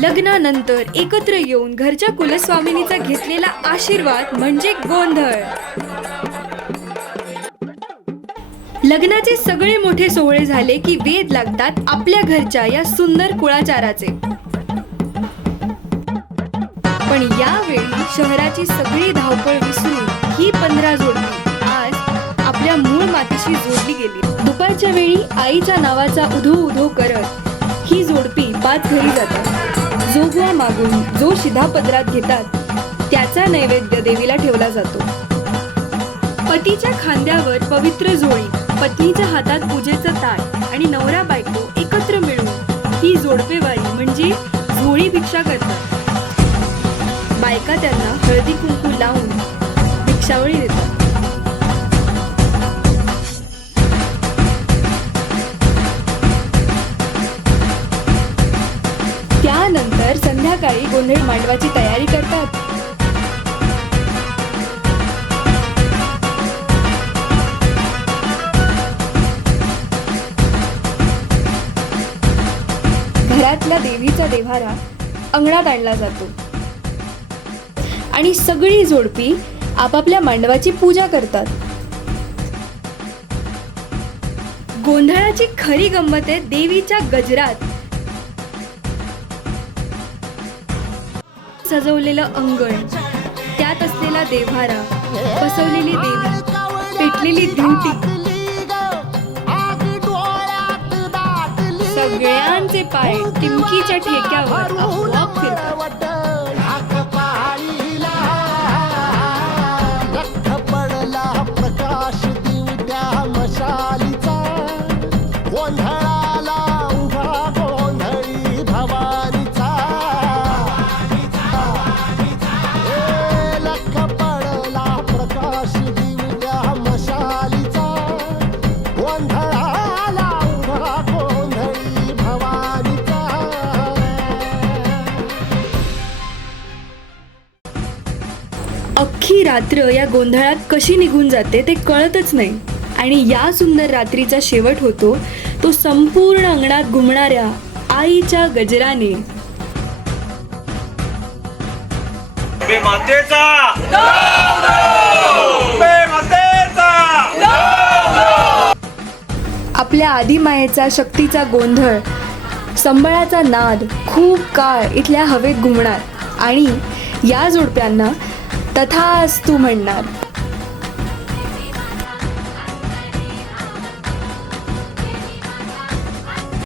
लग्नानंतर एकत्र येऊन घरच्या कुलस्वामिनीचा घेतलेला आशीर्वाद म्हणजे गोंधळ. लग्नाचे सगळे मोठे सोहळे झाले की वेध लागतात आपल्या घरच्या या सुंदर कुळाचाराचे. पण यावेळी शहराची सगळी धावपळ विसरून ही 15 जोडपी आज आपल्या मूळ मातीशी जोडली गेली. दुपारच्या वेळी आईच्या नावाचा उधो उधो करत ही जोडपी 5 घरी जातात. जोगवा मागून जो शिधापदरात घेतात त्याचा नैवेद्य देवीला ठेवला जातो. पतीच्या खांद्यावर पवित्र झोळी, पत्नीच्या हातात पूजेचं ताट आणि नवरा बायको एकत्र मिळून ही जोडपेवारी म्हणजे झोळी भिक्षा करतात. बायका त्यांना हळदी कुंकू लावून भिक्षावळी देतात. त्यानंतर संध्याकाळी गोंधळी मांडवाची तयारी करतात. घरातल्या देवीचा देव्हारा अंगणात आणला जातो आणि सगळी जोडपी आपापल्या मांडवाची पूजा करतात. गोंधळाची खरी गंमत आहे देवीच्या गजरात. सजवलेलं अंगण, त्यात असलेला देव्हारा, बसवलेली देवी, पेटलेली दिवटी, सगळ्यांचे पाय टिमकीच्या ठेक्यावर आपोआप फिरतात. अख्खी रात्र या गोंधळात कशी निघून जाते ते कळतच नाही. आणि या सुंदर रात्रीचा शेवट होतो तो संपूर्ण अंगणात घुमणाऱ्या आईच्या गजराने. आपल्या आदिमायेचा शक्तीचा गोंधळ, संबळाचा नाद खूप काळ इथल्या हवेत घुमणार आणि या जोडप्यांना तथास्तु म्हणणार.